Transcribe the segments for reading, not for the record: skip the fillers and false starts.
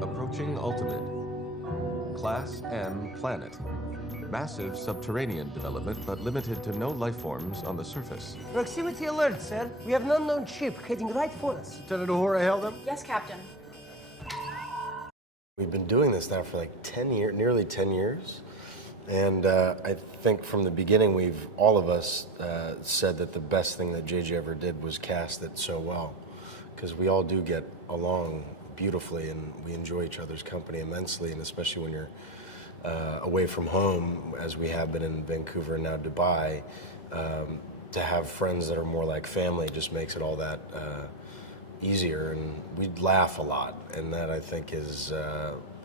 Approaching ultimate. Class M planet. Massive subterranean development, but limited to no life forms on the surface. Proximity alert, sir. We have an unknown ship heading right for us. Lieutenant Uhura hailed them? Yes, Captain. We've been doing this now for like 10 years, nearly 10 years. And I think from the beginning, all of us said that the best thing that JJ ever did was cast it so well. Because we all do get along beautifully and we enjoy each other's company immensely, and especially when you're away from home, as we have been in Vancouver and now Dubai, to have friends that are more like family just makes it all that easier, and we laugh a lot, and that I think is,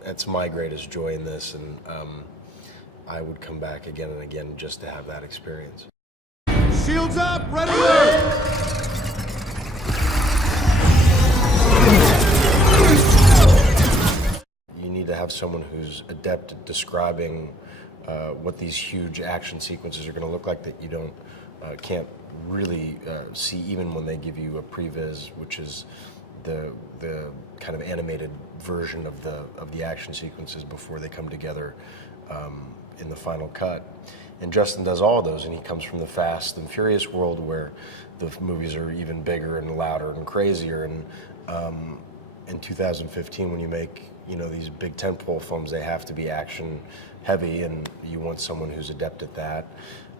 that's my greatest joy in this, and I would come back again and again just to have that experience. Shields up, ready alert! You need to have someone who's adept at describing what these huge action sequences are going to look like that you can't really see even when they give you a previs, which is the kind of animated version of the action sequences before they come together in the final cut. And Justin does all of those, and he comes from the Fast and Furious world where the movies are even bigger and louder and crazier. And in 2015, when you make these big tentpole films, they have to be action heavy, and you want someone who's adept at that.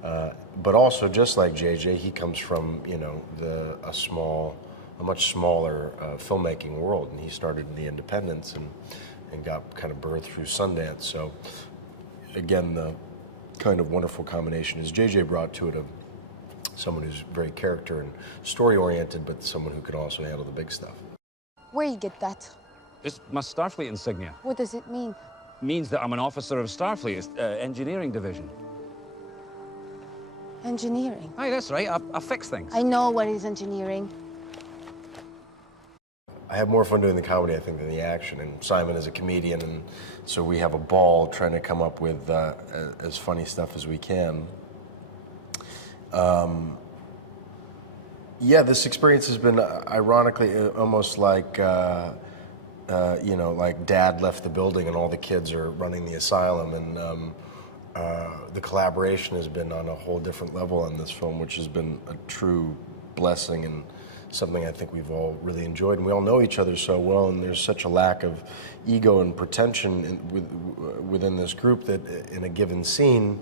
But also, just like JJ, he comes from a much smaller filmmaking world, and he started in the independents and got kind of birthed through Sundance. So again, the kind of wonderful combination is JJ brought to it someone who's very character and story oriented, but someone who can also handle the big stuff. Where you get that? It's my Starfleet insignia. What does it mean? Means that I'm an officer of Starfleet, engineering division. Engineering? Aye, that's right. I fix things. I know what is engineering. I have more fun doing the comedy, I think, than the action. And Simon is a comedian, and so we have a ball trying to come up with as funny stuff as we can. Yeah, this experience has been, ironically, almost like, like Dad left the building and all the kids are running the asylum, and the collaboration has been on a whole different level on this film, which has been a true blessing and something I think we've all really enjoyed. And we all know each other so well, and there's such a lack of ego and pretension within this group that in a given scene,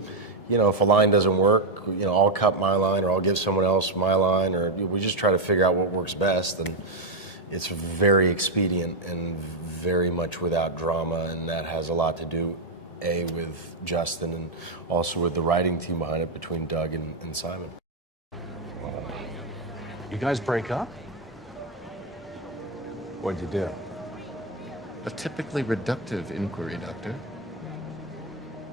if a line doesn't work, I'll cut my line, or I'll give someone else my line, or we just try to figure out what works best. And it's very expedient and very much without drama, and that has a lot to do, with Justin and also with the writing team behind it between Doug and Simon. You guys break up? What'd you do? A typically reductive inquiry, Doctor.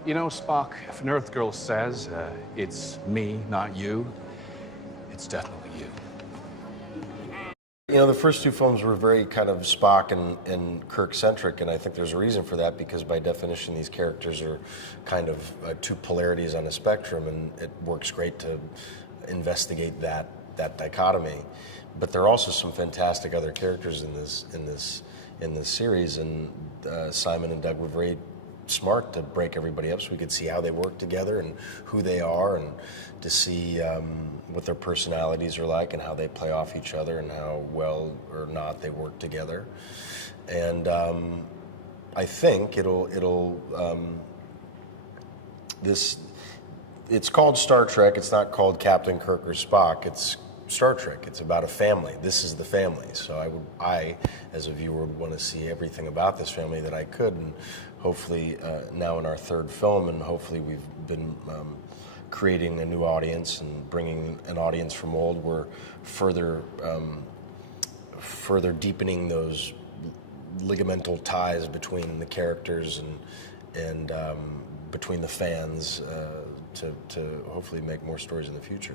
Spock, if an Earth girl says it's me, not you, it's definitely you. The first two films were very kind of Spock and Kirk-centric, and I think there's a reason for that, because by definition these characters are kind of two polarities on a spectrum, and it works great to investigate that dichotomy. But there are also some fantastic other characters in this series, and Simon and Doug were very smart to break everybody up so we could see how they work together and who they are, and to see what their personalities are like and how they play off each other and how well or not they work together. And I think it's called Star Trek. It's not called Captain Kirk or Spock. It's Star Trek. It's about a family. This is the family. So I, as a viewer, would want to see everything about this family that I could, and hopefully now in our third film, and hopefully we've been creating a new audience and bringing an audience from old. We're further deepening those ligamental ties between the characters and between the fans to hopefully make more stories in the future.